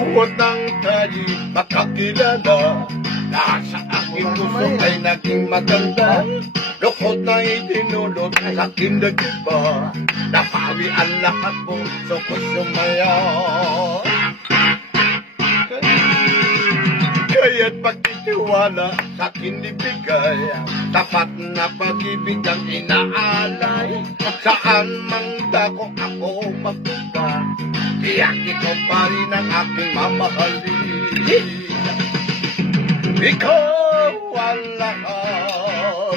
Buod ng tayo makakilala, nasa aking puso ay naging maganda. Lukot na itinulot sa aking dagiba, napawi ang lahat mo, so ko sumaya. Kaya't pagtitiwala sa akin ibigay, tapat na pag-ibig ang inaalay. Saan mang dako ako magpunta, tiyak ikaw pa rin ang aking mamahalin. Ikaw ang lahat,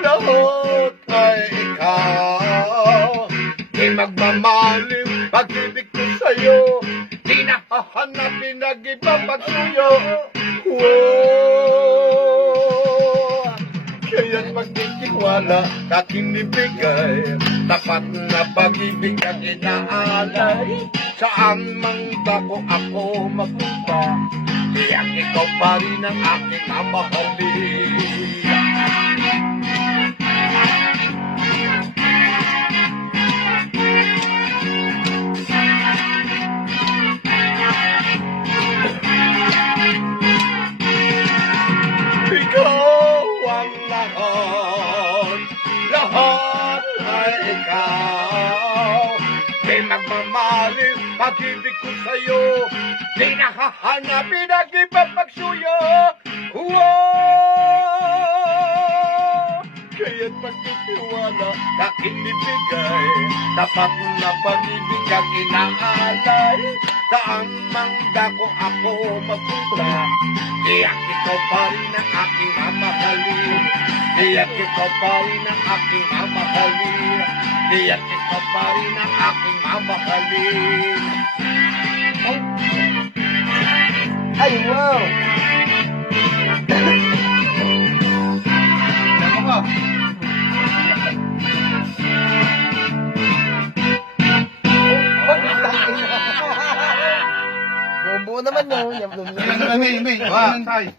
lahat ay ikaw. Di magmamalim pag-ibig ko sa'yo, di nahahanapin nag-ibang pagsuyo. Wow. Kaya't magtitiwala sa aking ibigay, tapat na pag-ibig ang inaalay. Saan mang dako ako magpunta, tiyak ikaw pa rin ang aking mamahalin. Ikaw ang lahat, lahat ay ikaw. Di magmamalim pag-ibig ko sa'yo, di nakahanapin ang ibang pagsuyo. Wow! Kaya't pagtitiwala sa aking ibigay, tapat na pag-ibig ang inaalay. Saan mang dako ako magpunta, tiyak ikaw pa rin ang aking mamahalin. Tiyak ikaw pa rin ang aking mamahalin. Tiyak ikaw pa rin ang aking mamahalin. Ay, wow! Ako ka. Buo naman yun. May. Tay.